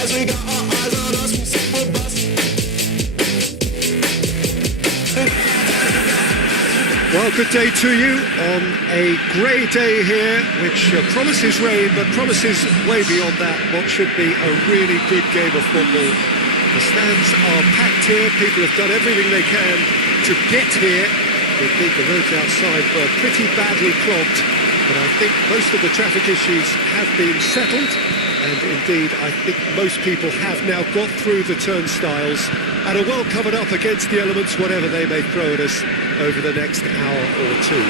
eyes, we got our eyes on us, we said we'll bust. Well, good day to you on a grey day here, which promises rain, but promises way beyond that what should be a really good game of football. The stands are packed here, people have done everything they can to get here. Indeed, the roads outside were pretty badly clogged, but I think most of the traffic issues have been settled, and indeed I think most people have now got through the turnstiles and are well covered up against the elements, whatever they may throw at us over the next hour or two.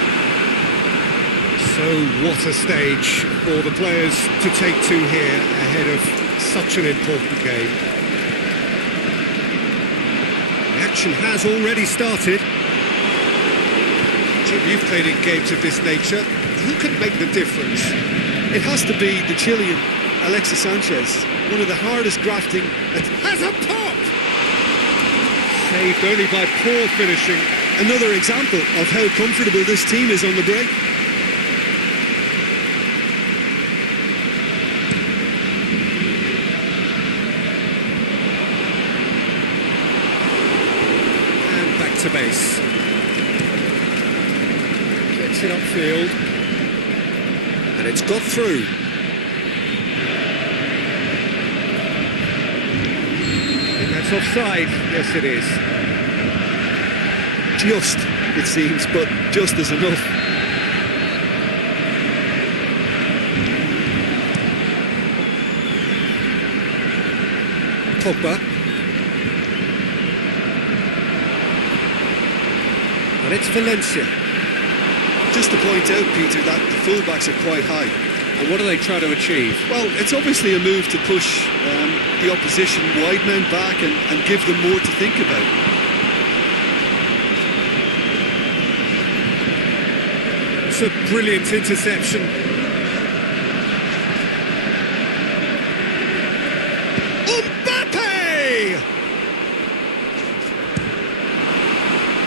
So what a stage for the players to take to here ahead of such an important game. The action has already started. Jim, you've played in games of this nature. Who can make the difference? It has to be the Chilean, Alexis Sanchez. One of the hardest drafting. Has a pop! Saved only by poor finishing. Another example of how comfortable this team is on the break. And back to base. Gets it upfield. And it's got through. I think that's offside. Yes, it is. Just, it seems, but just is enough. Pogba. And it's Valencia. Just to point out, Peter, that the fullbacks are quite high. And what do they try to achieve? Well, it's obviously a move to push the opposition wide men back and give them more to think about. It's a brilliant interception. Mbappe!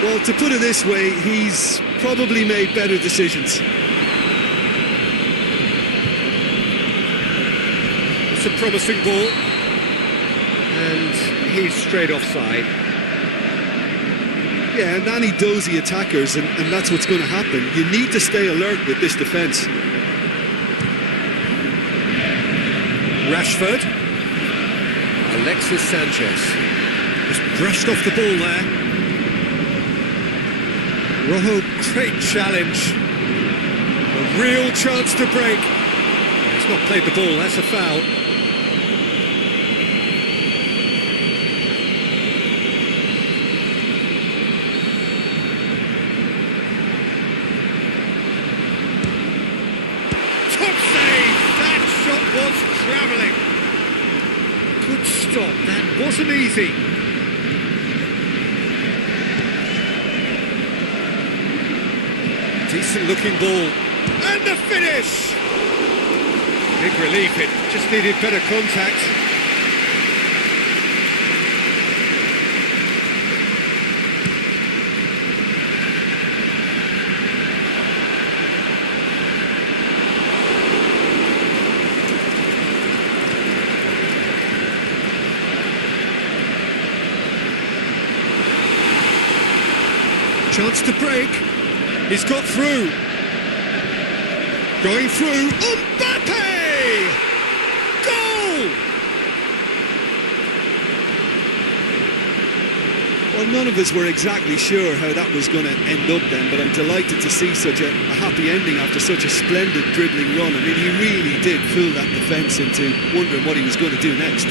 Well, to put it this way, he's probably made better decisions. It's a promising ball. And he's straight offside. Yeah, and any dozy attackers, and that's what's going to happen. You need to stay alert with this defence. Rashford. Alexis Sanchez. Just brushed off the ball there. Rojo, great challenge. A real chance to break. He's not played the ball, that's a foul. Top save! That shot was travelling. Good stop, that wasn't easy. Decent looking ball. And the finish! Big relief, it just needed better contact. Chance to break. He's got through. Going through. Mbappe! Goal! Well, none of us were exactly sure how that was going to end up then, but I'm delighted to see such a happy ending after such a splendid dribbling run. I mean, he really did fool that defence into wondering what he was going to do next.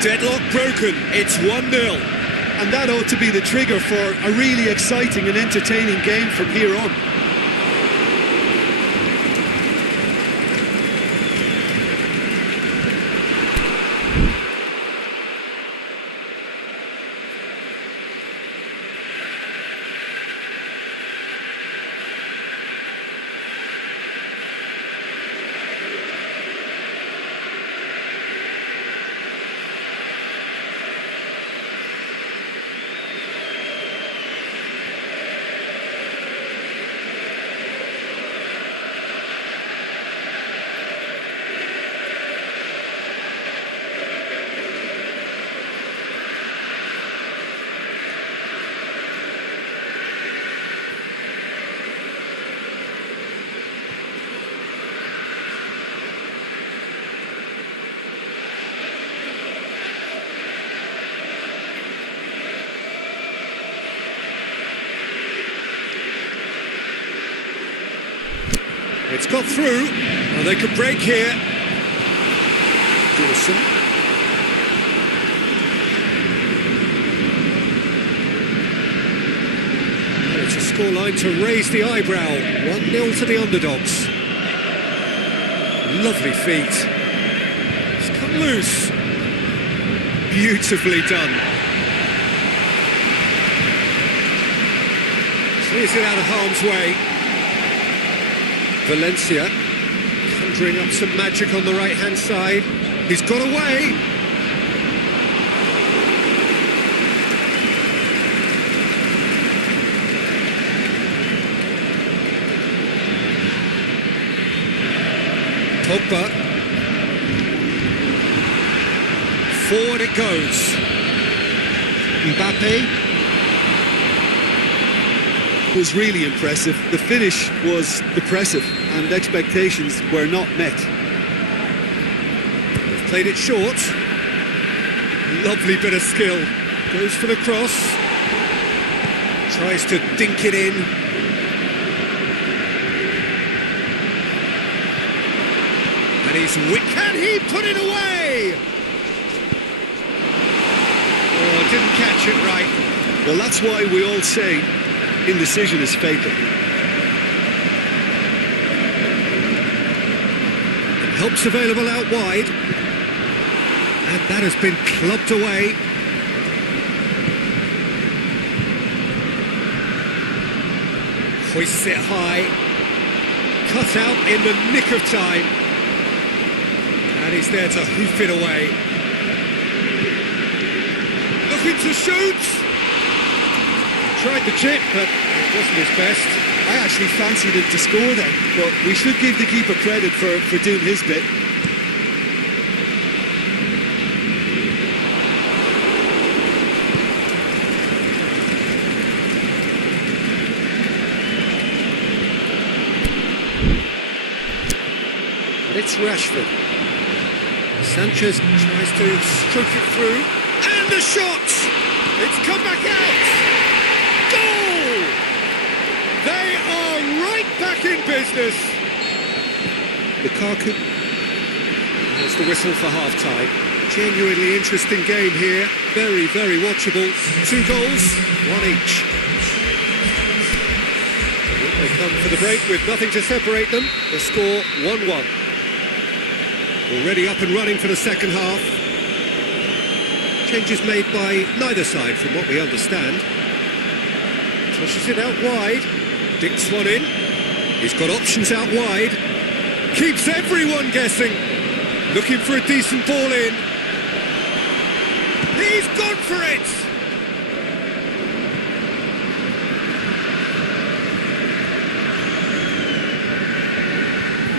Deadlock broken, it's 1-0. and that ought to be the trigger for a really exciting and entertaining game from here on. It's got through, and they could break here. Dawson. And it's a scoreline to raise the eyebrow. 1-0 to the underdogs. Lovely feet. It's come loose. Beautifully done. Clears it out of harm's way. Valencia conjuring up some magic on the right-hand side. He's got away. Pogba. Forward it goes. Mbappe. Was really impressive. The finish was depressive and expectations were not met. They've played it short. Lovely bit of skill. Goes for the cross. Tries to dink it in. And can he put it away? Oh, didn't catch it right. Well, that's why we all say indecision is fatal. Help's available out wide. And that has been clubbed away. Hoists it high. Cut out in the nick of time. And he's there to hoof it away. Looking to shoot. Tried the chip, but it wasn't his best. I actually fancied him to score then, but we should give the keeper credit for doing his bit. It's Rashford. Sanchez tries to stroke it through. And the shot! It's come back out! Goal! They are right back in business. Lukaku. There's the whistle for half-time. Genuinely interesting game here. Very, very watchable. 2 goals, 1 each. They come for the break with nothing to separate them. The score 1-1. Already up and running for the second half. Changes made by neither side from what we understand. Tosses it out wide. Dicks one in. He's got options out wide. Keeps everyone guessing. Looking for a decent ball in. He's gone for it!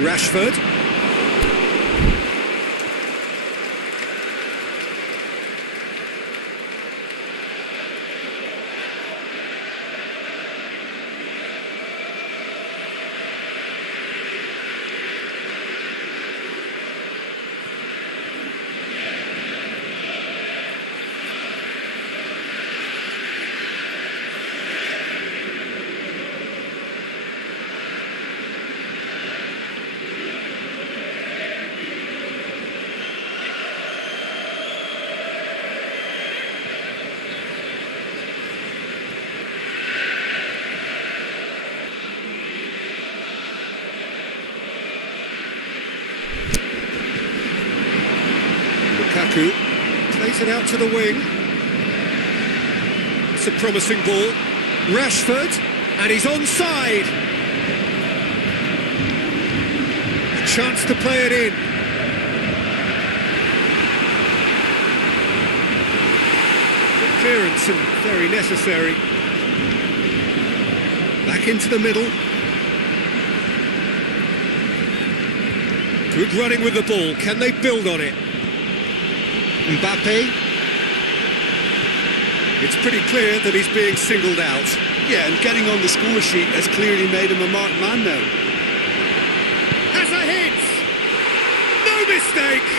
Rashford. Lukaku plays it out to the wing. It's a promising ball. Rashford, and he's onside. A chance to play it in. Good clearance and very necessary. Back into the middle. Good running with the ball. Can they build on it? Mbappe. It's pretty clear that he's being singled out. Yeah, and getting on the score sheet has clearly made him a marked man now. Has a hit! No mistake!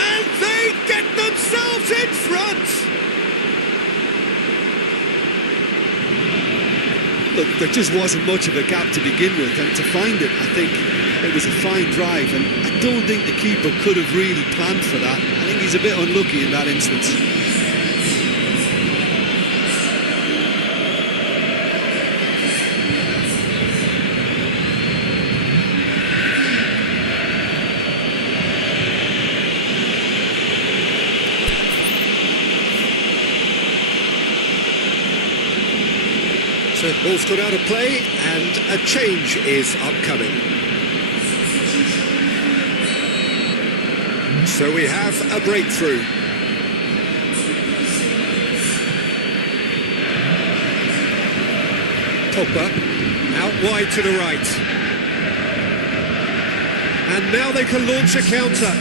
And they get themselves in front! Look, there just wasn't much of a gap to begin with, and to find it, I think it was a fine drive, and I don't think the keeper could have really planned for that. I think he's a bit unlucky in that instance. So the ball's gone out of play and a change is upcoming. So we have a breakthrough. Pogba out wide to the right. And now they can launch a counter.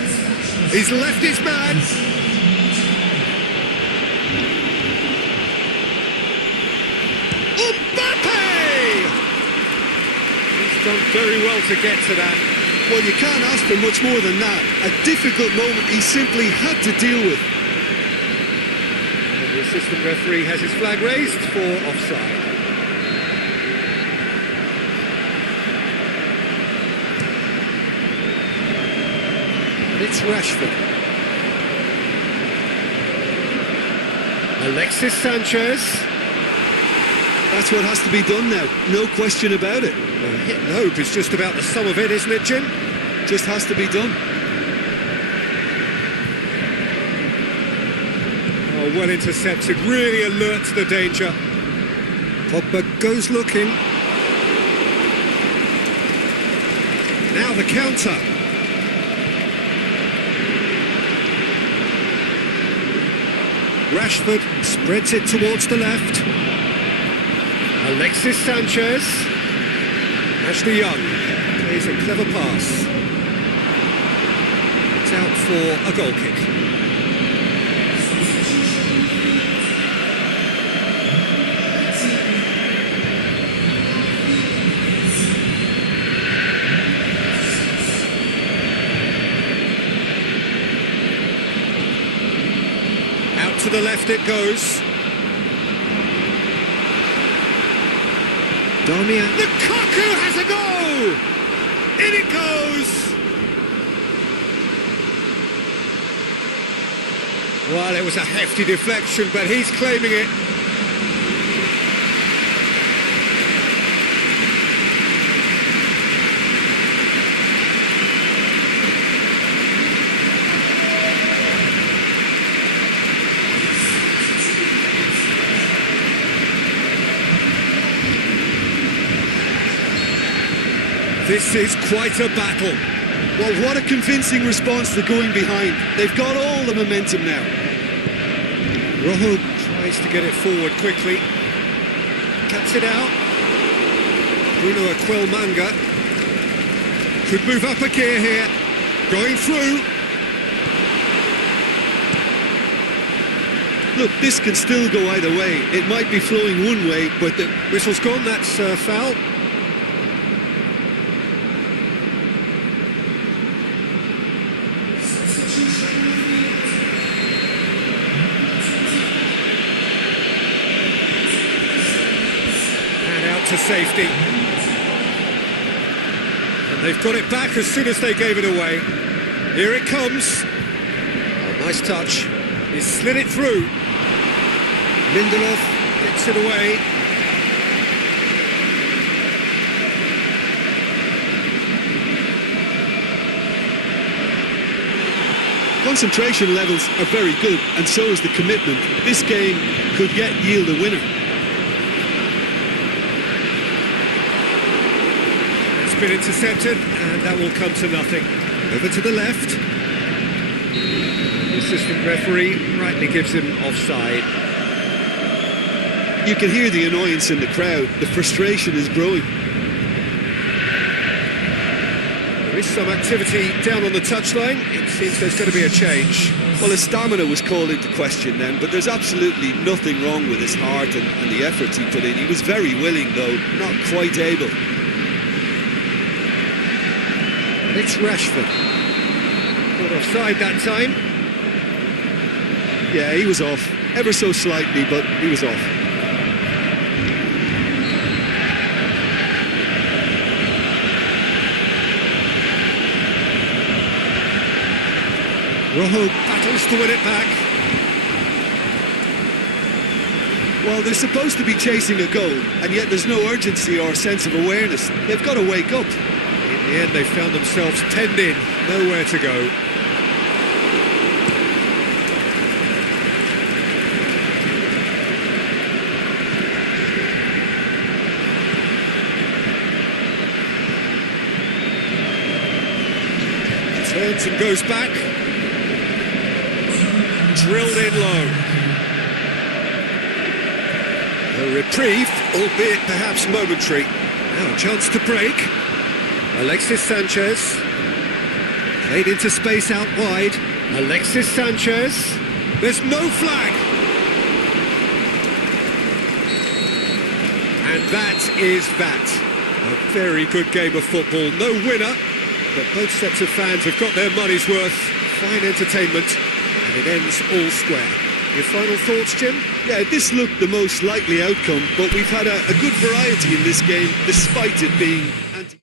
He's left his man. Done very well to get to that. Well, you can't ask for much more than that. A difficult moment he simply had to deal with. And the assistant referee has his flag raised for offside. And it's Rashford. Alexis Sanchez. That's what has to be done now, no question about it. Well, hit and hope is just about the sum of it, isn't it, Jim? Just has to be done. Oh, well intercepted, really alert to the danger. Pogba goes looking. Now the counter. Rashford spreads it towards the left. Alexis Sanchez. Ashley Young plays a clever pass. It's out for a goal kick. Out to the left it goes. Darmian. Lukaku has a go! In it goes! Well, it was a hefty deflection, but he's claiming it. This is quite a battle. Well, what a convincing response to going behind. They've got all the momentum now. Rojo tries to get it forward quickly. Cuts it out. Bruno Aquilmanga could move up a gear here. Going through. Look, this can still go either way. It might be flowing one way, but the Whistle's gone, that's foul. To safety. And they've got it back as soon as they gave it away. Here it comes. Oh, nice touch. He's slid it through. Lindelof gets it away. concentration levels are very good, and so is the commitment. This game could yet yield a winner. It's been intercepted, and that will come to nothing. Over to the left. The assistant referee rightly gives him offside. You can hear the annoyance in the crowd. The frustration is growing. There is some activity down on the touchline. It seems there's going to be a change. Well, his stamina was called into question then, but there's absolutely nothing wrong with his heart and the efforts he put in. He was very willing, though, not quite able. And it's Rashford. Caught offside that time. Yeah, he was off. Ever so slightly, but he was off. Rojo battles to win it back. Well, they're supposed to be chasing a goal, and yet there's no urgency or sense of awareness. They've got to wake up. In the end, they found themselves penned in, nowhere to go. Turns and goes back. Drilled in low. A reprieve, albeit perhaps momentary. Now a chance to break. Alexis Sanchez. Played into space out wide. Alexis Sanchez. There's no flag. And that is that. A very good game of football. No winner, but both sets of fans have got their money's worth. Fine entertainment. And it ends all square. Your final thoughts, Jim? Yeah, this looked the most likely outcome, but we've had a good variety in this game, despite it being anti...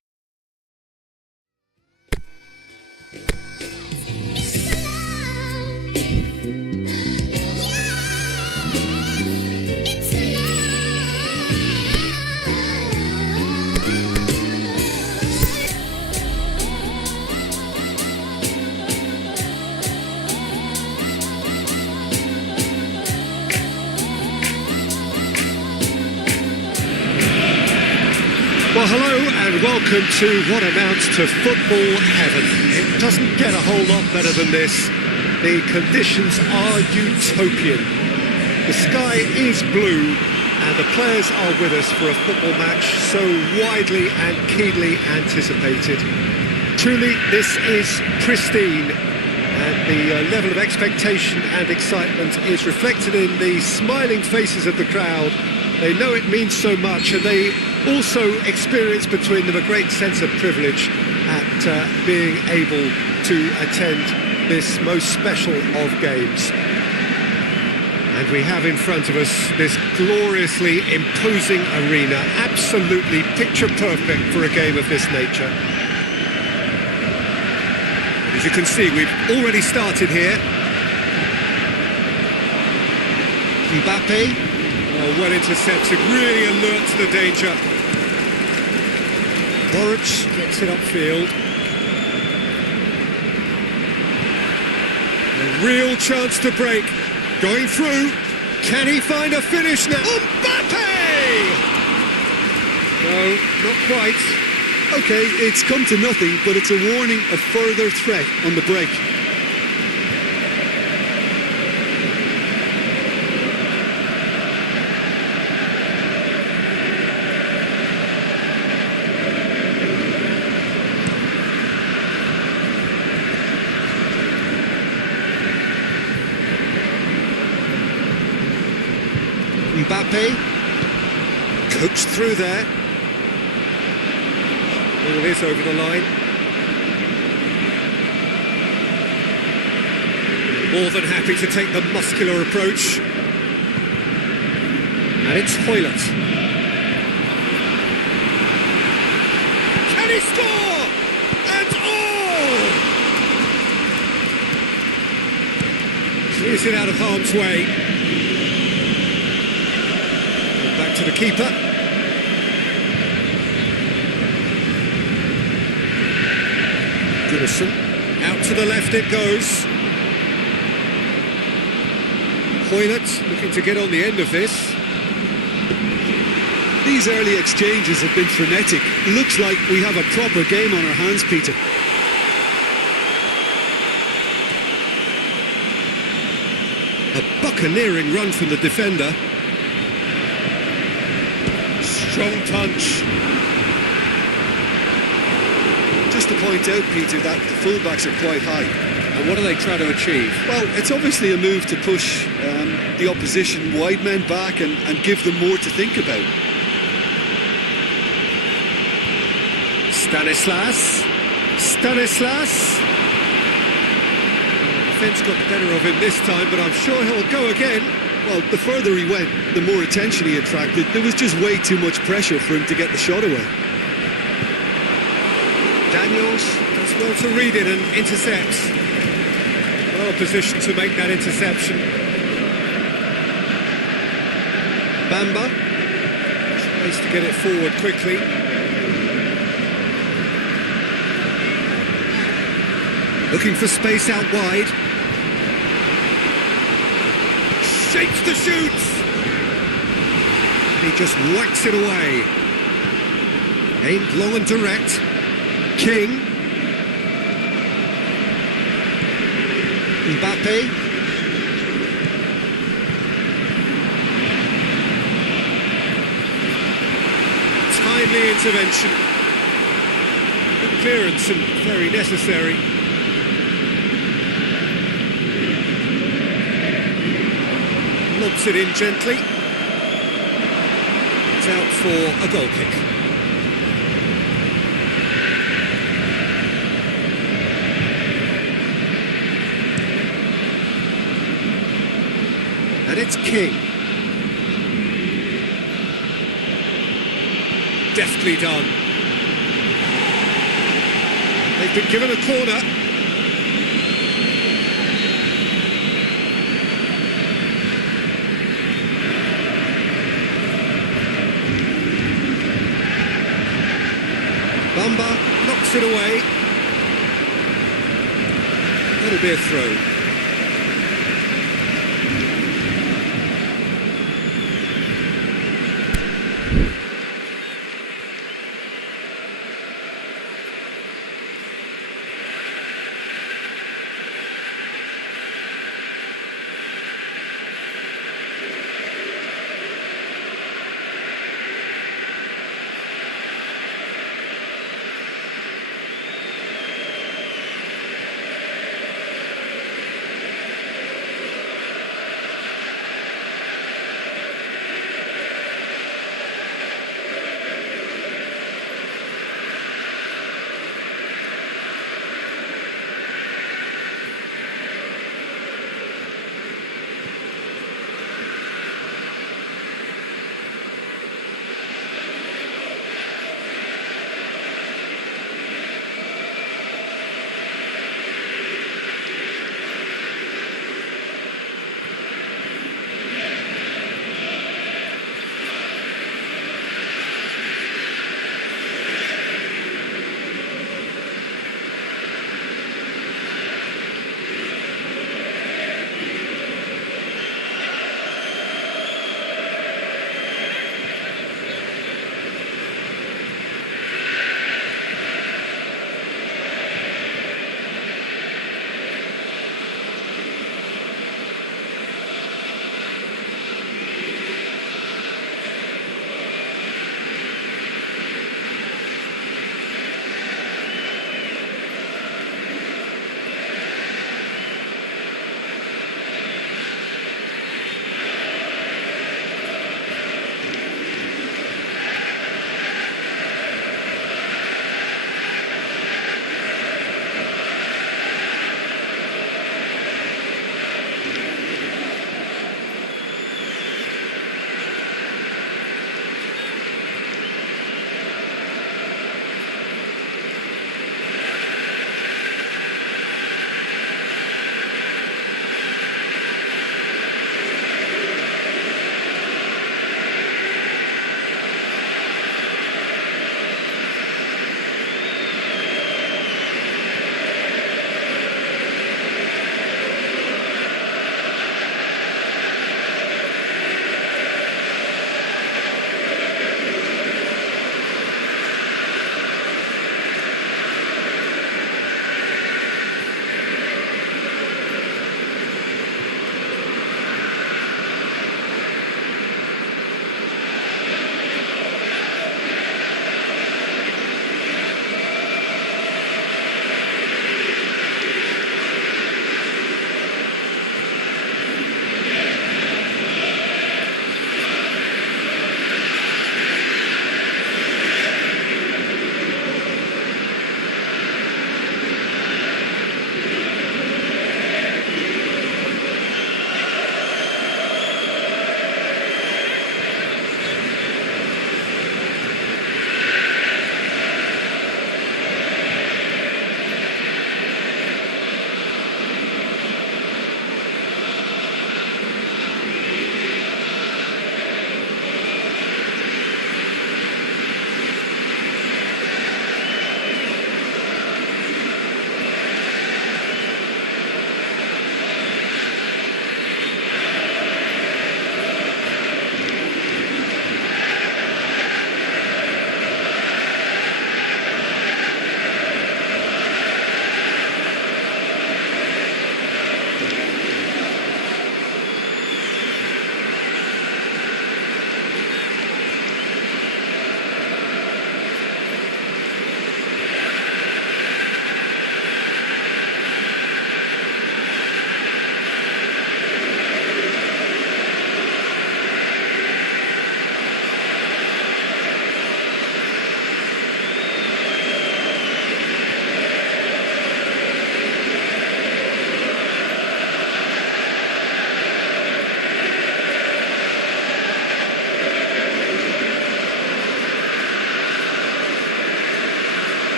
Well, hello and welcome to what amounts to football heaven. It doesn't get a whole lot better than this. The conditions are utopian. The sky is blue and the players are with us for a football match so widely and keenly anticipated. Truly, this is pristine, and the level of expectation and excitement is reflected in the smiling faces of the crowd. They know it means so much, and they also experience between them a great sense of privilege at being able to attend this most special of games. And we have in front of us this gloriously imposing arena, absolutely picture perfect for a game of this nature. And as you can see, we've already started here. Mbappe. Oh, well intercepted, really alert to the danger. Boruc gets it upfield. A real chance to break. Going through. Can he find a finish now? Mbappe! No, not quite. OK, it's come to nothing, but it's a warning of further threat on the break. Mbappe, coached through there. Ball is over the line. More than happy to take the muscular approach. And it's Hoylett. Can he score? And clears it out of harm's way. Back to the keeper. Goodison. Out to the left it goes. Hoylett looking to get on the end of this. These early exchanges have been frenetic. Looks like we have a proper game on our hands, Peter. A buccaneering run from the defender. Strong punch. Just to point out, Peter, that the fullbacks are quite high. And what are they trying to achieve? Well, it's obviously a move to push the opposition wide men back and give them more to think about. Stanislas. Defence got the better of him this time, but I'm sure he'll go again. Well, the further he went, the more attention he attracted. There was just way too much pressure for him to get the shot away. Daniels does well to read it and intercepts. Well positioned to make that interception. Bamba tries to get it forward quickly. Looking for space out wide. Shapes to shoot! And he just whacks it away. Aimed long and direct. King. Mbappe. Timely intervention. Good clearance and very necessary. Lobs it in gently. It's out for a goal kick. And it's King. Deftly done. They've been given a corner. Bamba knocks it away. That'll be a throw.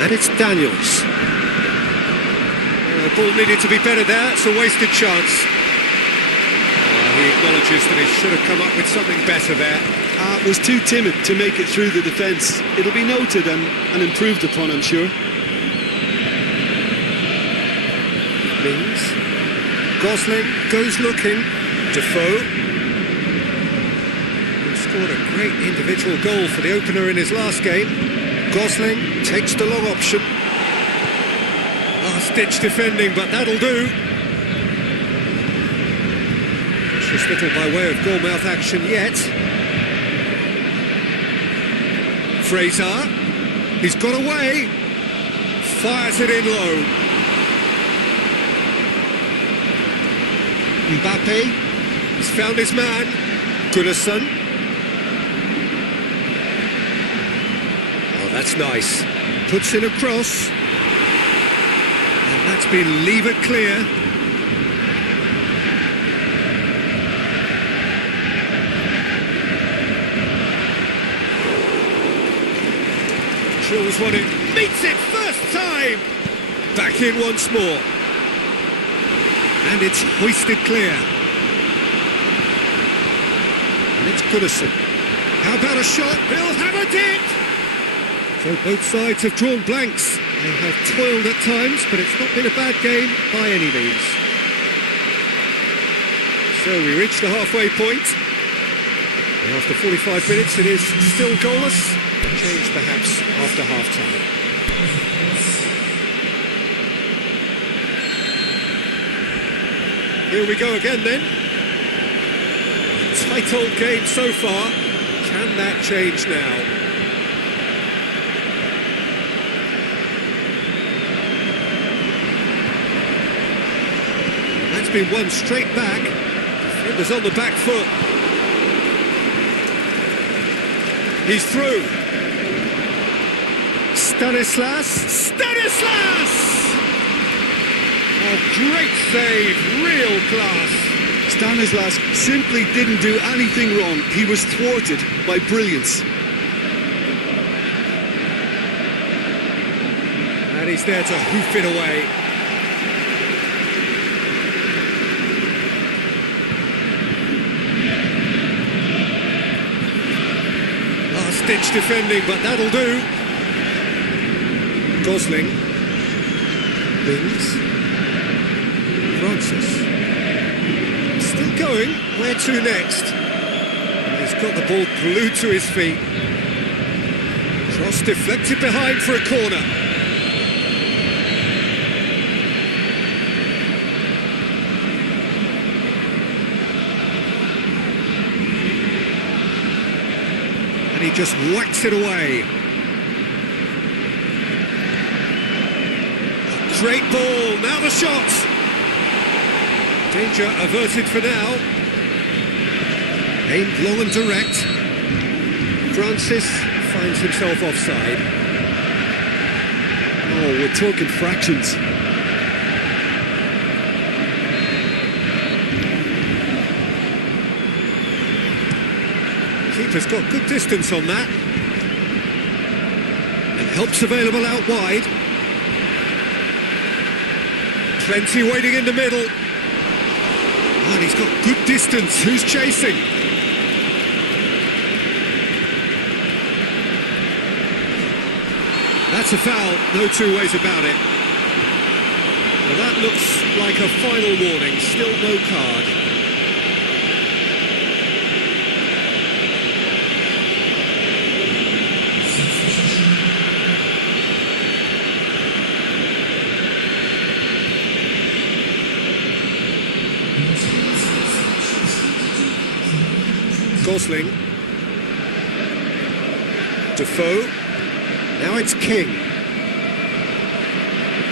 And it's Daniels. The ball needed to be better there, it's a wasted chance. He acknowledges that he should have come up with something better there. Was too timid to make it through the defence. It'll be noted and improved upon, I'm sure. Mings. Gosling goes looking. Defoe. Who scored a great individual goal for the opener in his last game. Gosling takes the long option. Last-ditch defending, but that'll do. Just little by way of goalmouth action yet. Fraser, he's got away, fires it in low. Mbappe, he's found his man. Goodison. Oh, that's nice. Puts in a cross. And that's been levered clear. Chills one in, meets it first time! Back in once more. And it's hoisted clear. And it's Goodison. How about a shot? He'll have a dip! So both sides have drawn blanks. They have toiled at times, but it's not been a bad game by any means. So we reach the halfway point. And after 45 minutes it is still goalless. A change perhaps after half-time. Here we go again then. Tight old game so far. Can that change now? That's been won straight back. Defenders on the back foot. He's through. Stanislas! Oh, great save, real class. Stanislas simply didn't do anything wrong. He was thwarted by brilliance. And he's there to hoof it away. Last-ditch defending, but that'll do. Gosling. Mings. Francis. Still going. Where to next? He's got the ball glued to his feet. Cross deflected behind for a corner. And he just whacks it away. A great ball. Now the shot. Danger averted for now. Aimed long and direct. Francis finds himself offside. Oh, we're talking fractions. Keeper's got good distance on that. And help's available out wide. Plenty waiting in the middle. And he's got good distance. Who's chasing? That's a foul, no two ways about it. Well, that looks like a final warning, still no card. Gosling. Defoe. Now it's King.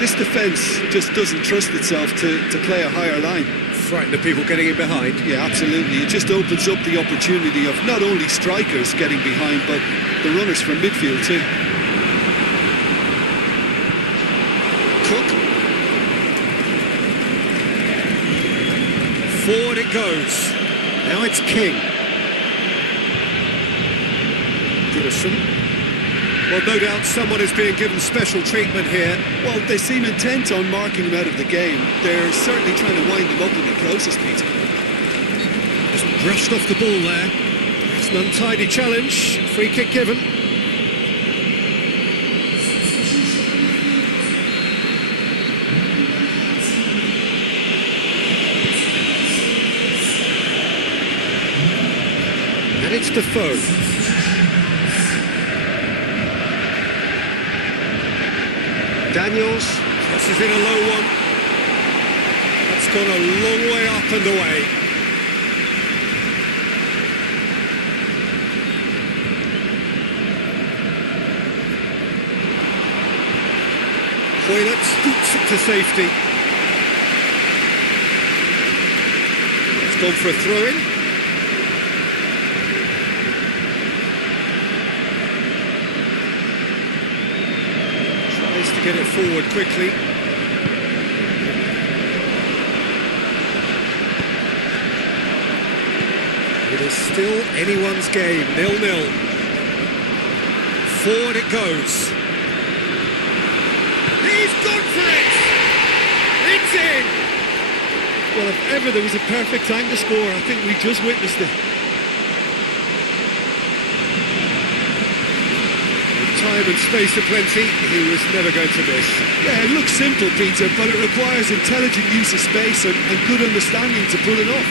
This defence just doesn't trust itself to play a higher line. Frightened of people getting in behind. Yeah, absolutely. It just opens up the opportunity of not only strikers getting behind, but the runners from midfield too. Cook. Forward it goes. Now it's King. Goodison. Well, no doubt someone is being given special treatment here. Well, they seem intent on marking him out of the game. They're certainly trying to wind him up in the process, Peter. Just brushed off the ball there. It's an untidy challenge. Free kick given. And it's Defoe. Daniels crosses in a low one. That's gone a long way up and away. Hoylett scoops it to safety. It's gone for a throw-in. To get it forward quickly. It is still anyone's game, 0-0. Forward it goes. He's gone for it! It's in! Well, if ever there was a perfect time to score, I think we just witnessed it. Time and space aplenty, he was never going to miss. Yeah, it looks simple, Peter, but it requires intelligent use of space and good understanding to pull it off.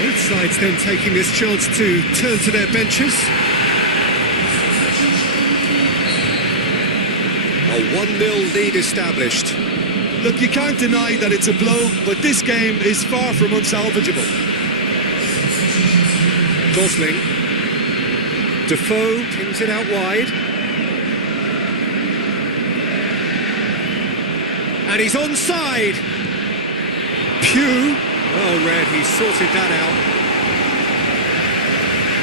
Both sides then taking this chance to turn to their benches. A 1-0 lead established. Look, you can't deny that it's a blow, but this game is far from unsalvageable. Gosling. Defoe pings it out wide. And he's onside. Pugh. Well read, he sorted that out.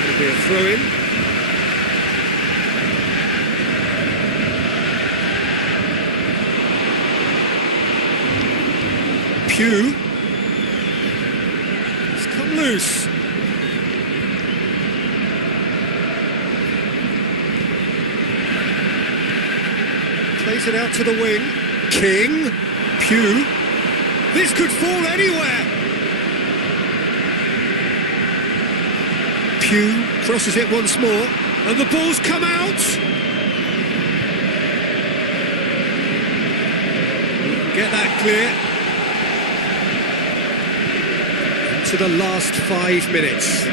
It'll be a throw-in. Pugh. It's come loose. Plays it out to the wing. King. Pugh. This could fall anywhere. Pugh crosses it once more. And the ball's come out. Get that clear. Into the last 5 minutes.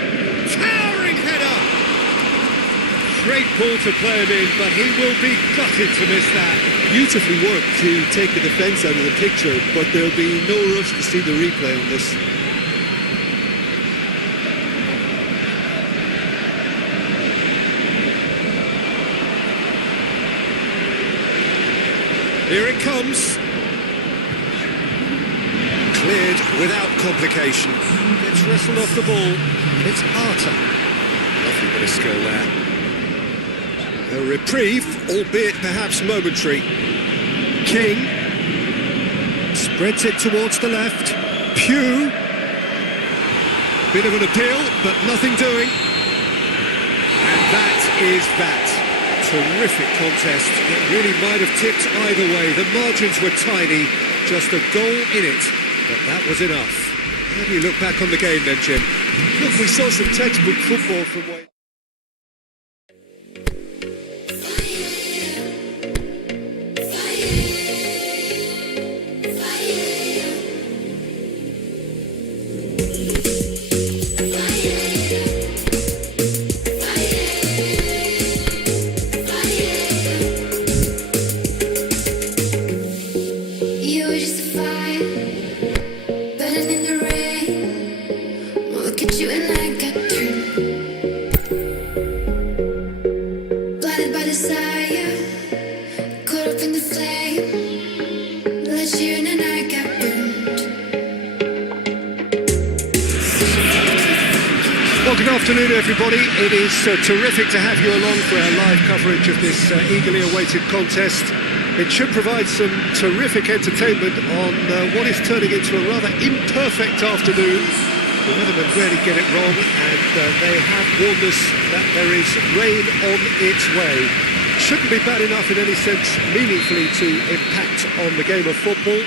Towering header. Great ball to play him in, but he will be gutted to miss that. Beautifully worked to take the defence out of the picture, but there'll be no rush to see the replay on this. Here it comes. Cleared without complication. Gets wrestled off the ball, and it's Arter. Lovely bit of skill there. A reprieve, albeit perhaps momentary. King spreads it towards the left. Pugh. Bit of an appeal, but nothing doing. And that is that. Terrific contest. It really might have tipped either way. The margins were tiny, just a goal in it, but that was enough. How do you look back on the game then, Jim? Look, we saw some textbook football from Wales. Well, good afternoon, everybody. It is terrific to have you along for our live coverage of this eagerly awaited contest. It should provide some terrific entertainment on what is turning into a rather imperfect afternoon. The weathermen rarely get it wrong, and they have warned us that there is rain on its way. Shouldn't be bad enough in any sense meaningfully to impact on the game of football,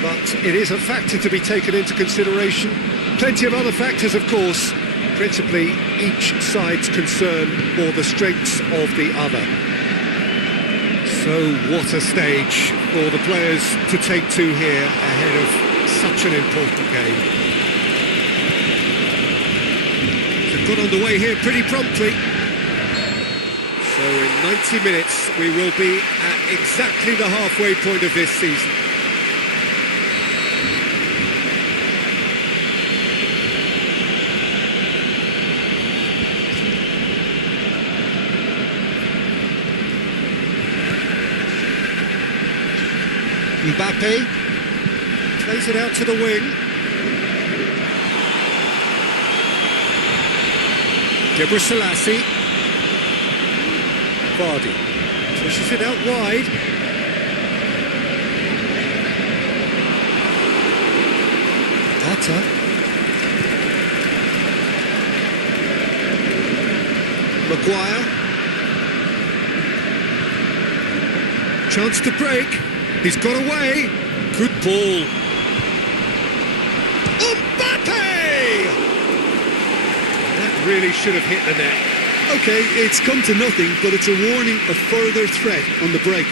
but it is a factor to be taken into consideration. Plenty of other factors, of course, principally each side's concern for the strengths of the other. So what a stage for the players to take to here ahead of such an important game. They've got underway here pretty promptly. So in 90 minutes we will be at exactly the halfway point of this season. Mbappe plays it out to the wing. Gebre Selassie. Vardy pushes it out wide. Atta. Maguire. Chance to break. He's got away. Good ball. Mbappe! That really should have hit the net. Okay, it's come to nothing, but it's a warning of further threat on the break.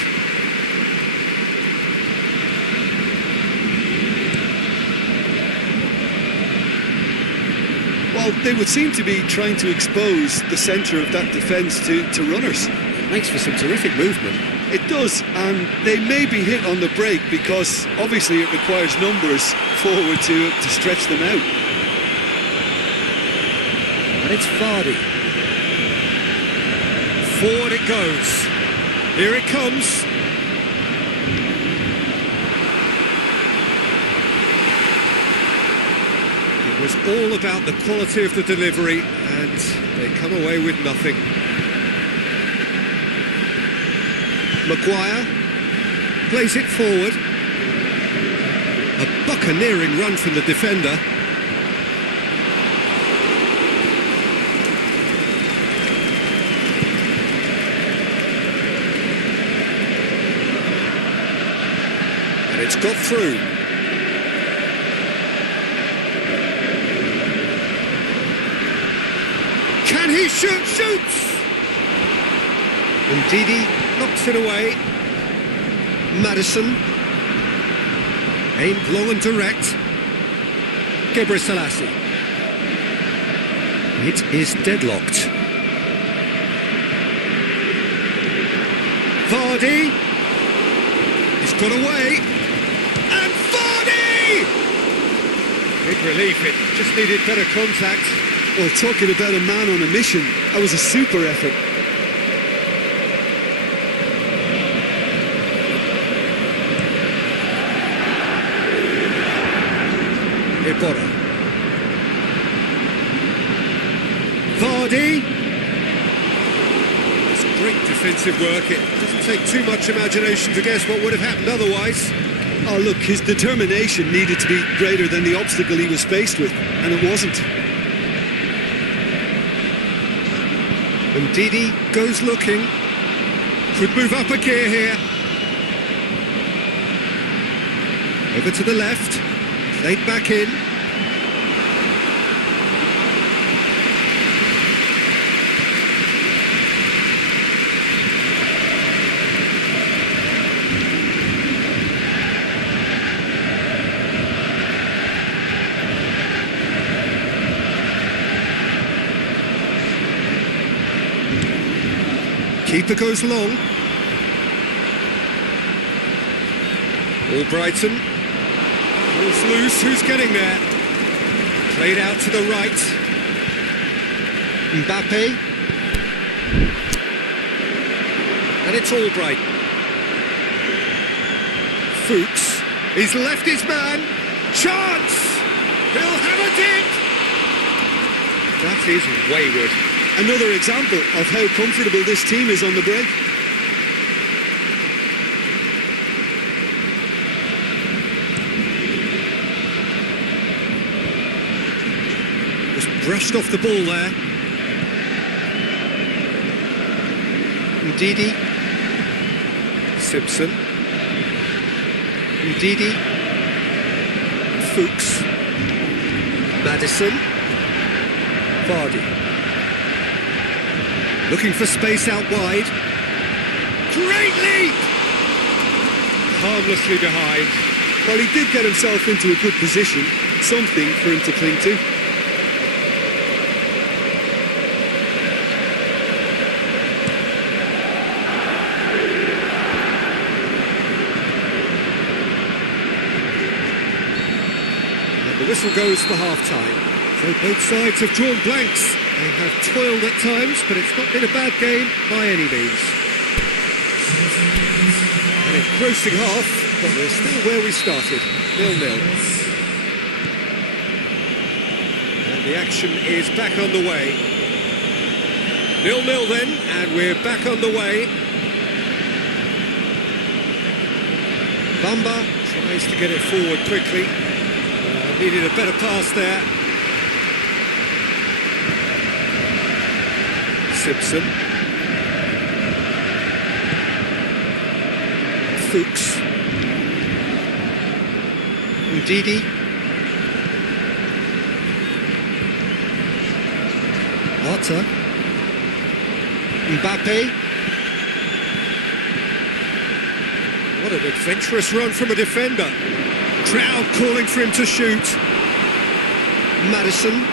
Well, they would seem to be trying to expose the centre of that defence to runners. Makes for some terrific movement. It does, and they may be hit on the break because obviously it requires numbers forward to stretch them out. And it's Vardy. Forward it goes. Here it comes. It was all about the quality of the delivery, and they come away with nothing. Maguire plays it forward. A buccaneering run from the defender. And it's got through. Can he shoot? Shoots! And Didi knocks it away. Maddison. Aimed long and direct. Gebre Selassie. It is deadlocked. Vardy. He's got away. And Vardy! Big relief, it just needed better contact. Well, talking about a man on a mission, that was a super effort. Iborra. Vardy. It's great defensive work. It doesn't take too much imagination to guess what would have happened otherwise. Oh, look, his determination needed to be greater than the obstacle he was faced with, and it wasn't. And Didi goes looking. Could move up a gear here. Over to the left. Played back in. Keeper goes long. Albrighton. Ball's loose, who's getting there? Played out to the right. Mbappe. And it's Albright. Fuchs. He's left his man. Chance! He'll have a dip! That is wayward. Another example of how comfortable this team is on the break. brushed off the ball there. Ndidi. Simpson. Ndidi. Fuchs. Madison. Vardy. Looking for space out wide. Great leap! Harmlessly behind. Well, he did get himself into a good position, something for him to cling to. And the whistle goes for half-time. So both sides have drawn blanks. They have toiled at times, but it's not been a bad game by any means. And engrossing half, but we're still where we started, 0-0. And the action is back on the way. 0-0 then, and we're back on the way. Bamba tries to get it forward quickly. Needed a better pass there. Simpson. Fuchs. Ndidi. Arta. Mbappe. What an adventurous run from a defender. Crowd calling for him to shoot. Madison.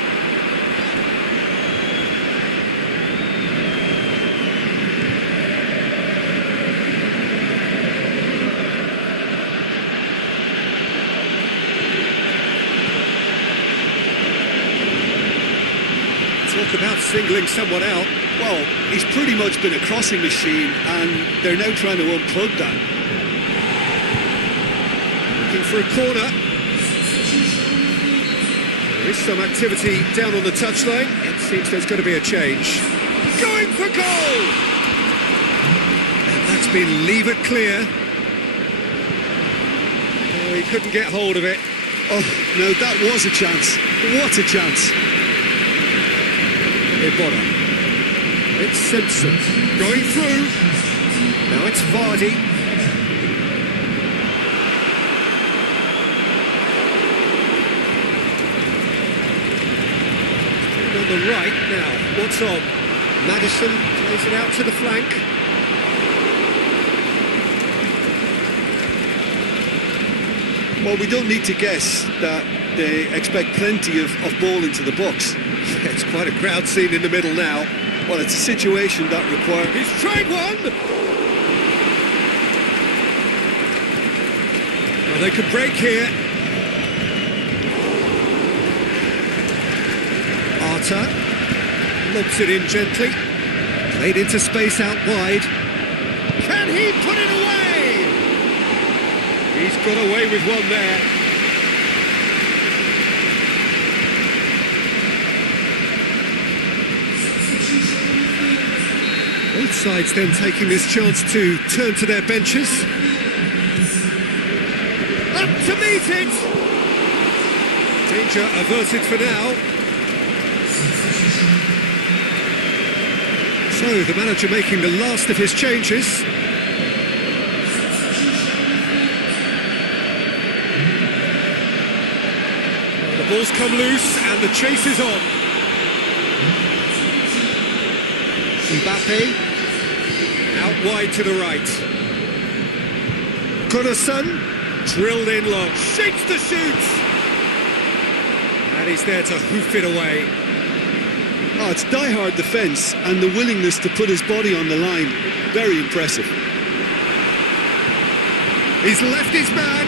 Talk about singling someone out. Well, he's pretty much been a crossing machine, and they're now trying to unplug that. Looking for a corner. There is some activity down on the touchline. It seems there's going to be a change. Going for goal! And that's been levered clear. Oh, he couldn't get hold of it. Oh, no, that was a chance. What a chance. Ibotta. It's Simpson. Going through. Now it's Vardy. On the right now, what's on? Madison plays it out to the flank. Well, we don't need to guess that they expect plenty of ball into the box. It's quite a crowd scene in the middle now. Well, it's a situation that requires... He's tried one! Well, they could break here. Arta lobs it in gently. Played into space out wide. Can he put it away? He's got away with one there. Both sides then taking this chance to turn to their benches. Up to meet it! Danger averted for now. So the manager making the last of his changes. The ball's come loose and the chase is on. Mbappe. Out wide to the right. Gunnarsson. Drilled in long. Shapes the shoot. And he's there to hoof it away. Oh, it's die-hard defence and the willingness to put his body on the line. Very impressive. He's left his man.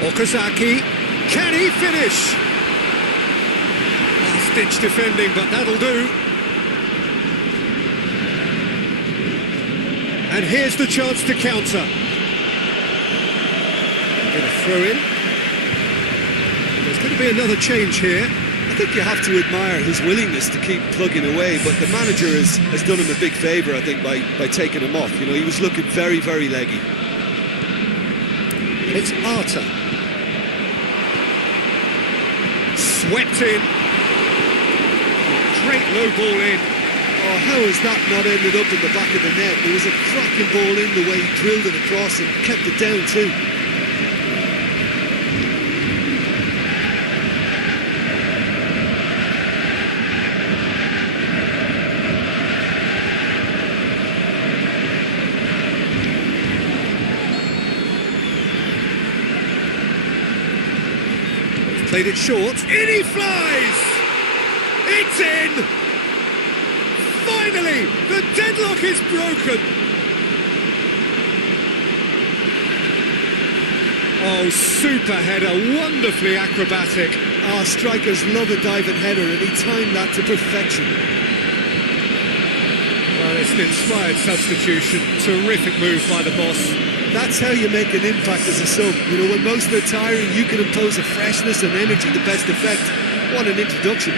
Okazaki. Can he finish? Last-ditch defending, but that'll do. And here's the chance to counter. Get a throw in. There's going to be another change here. I think you have to admire his willingness to keep plugging away, but the manager has done him a big favour, I think, by taking him off. You know, he was looking very, very leggy. It's Arta. Swept in. Great low ball in. Oh, how has that not ended up in the back of the net? It was a cracking ball in the way he drilled it across and kept it down too. Played it short. In he flies! It's in! Finally, the deadlock is broken. Oh, super header, wonderfully acrobatic. Ah, strikers love a diving header and he timed that to perfection. Well, it's an inspired substitution. Terrific move by the boss. That's how you make an impact as a sub. You know, when most are tiring, you can impose a freshness and energy to best effect. What an introduction.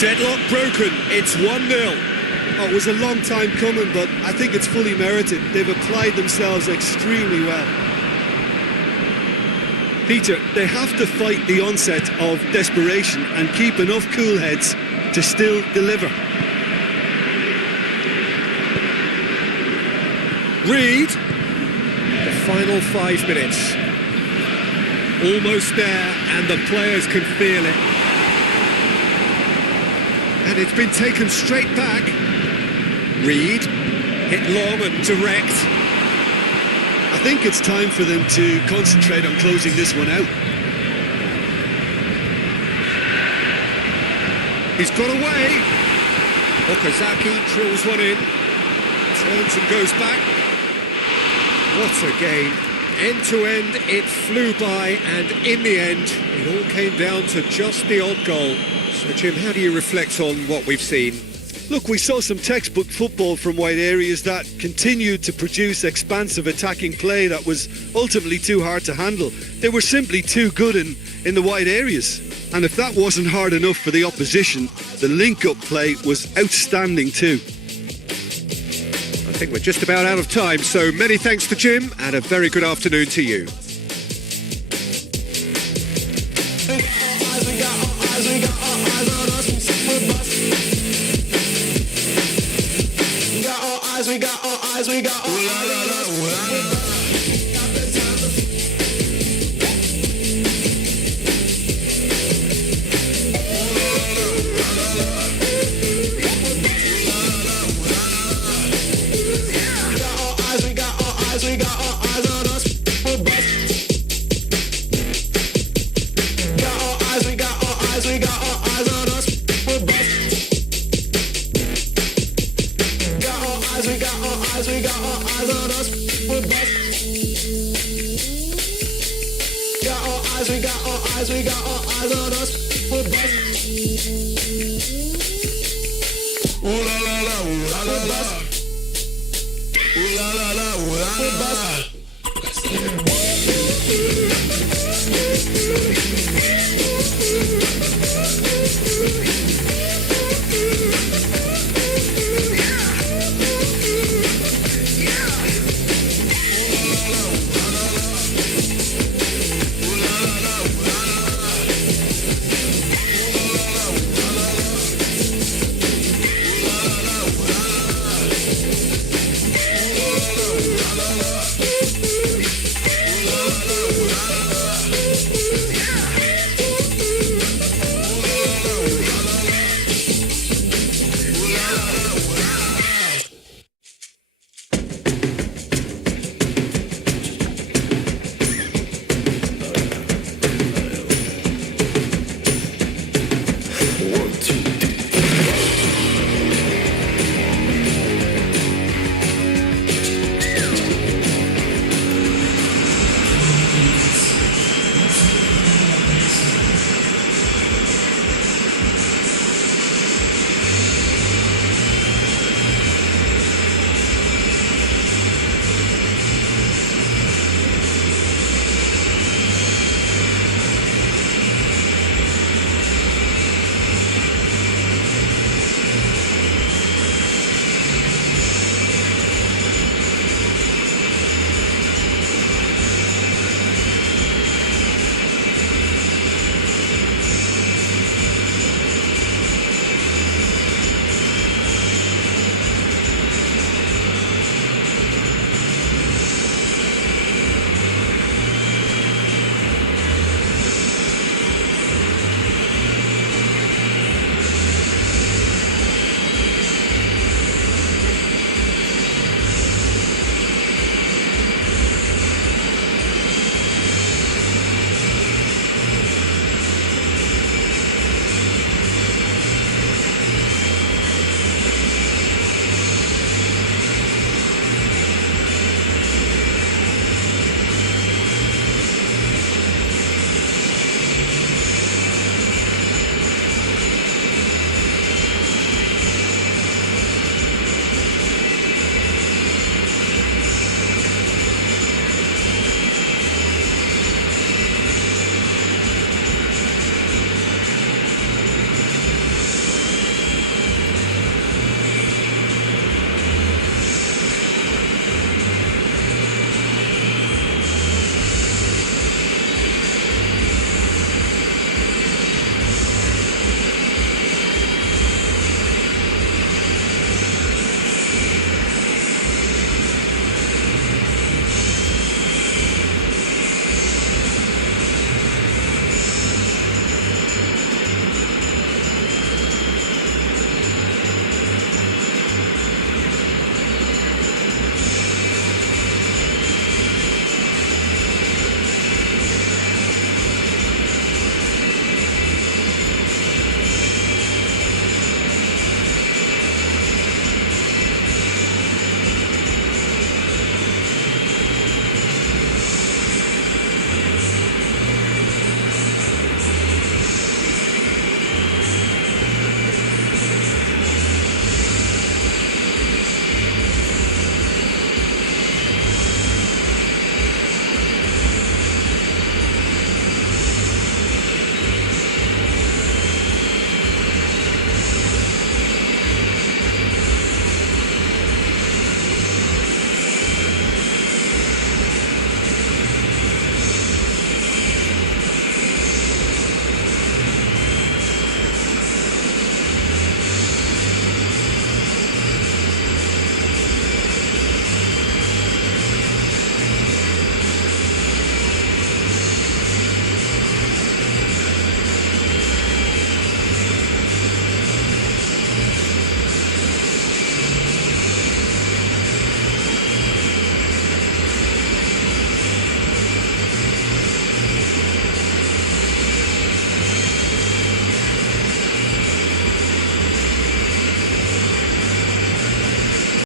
Deadlock broken, it's 1-0. Oh, it was a long time coming, but I think it's fully merited. They've applied themselves extremely well. Peter, they have to fight the onset of desperation and keep enough cool heads to still deliver. Reed, the final 5 minutes. Almost there, and the players can feel it. And it's been taken straight back. Reed, hit long and direct. I think it's time for them to concentrate on closing this one out. He's got away. Okazaki drills one in. Turns and goes back. What a game. End to end, it flew by, and in the end, it all came down to just the odd goal. So, Jim, how do you reflect on what we've seen? Look, we saw some textbook football from wide areas that continued to produce expansive attacking play that was ultimately too hard to handle. They were simply too good in the wide areas. And if that wasn't hard enough for the opposition, the link-up play was outstanding too. I think we're just about out of time, so many thanks to Jim, and a very good afternoon to you. We got all eyes, we got all eyes. We got all eyes on us. We're bust. Got all eyes, we got all eyes, we got all eyes on us. We're bust. Got all eyes, we got all eyes, we got all eyes on us. We're bust. Got all eyes, we got all eyes, we got all eyes on us. We're bust. Ooh la la la, ooh la la la. Ooh la la la, ooh la la la.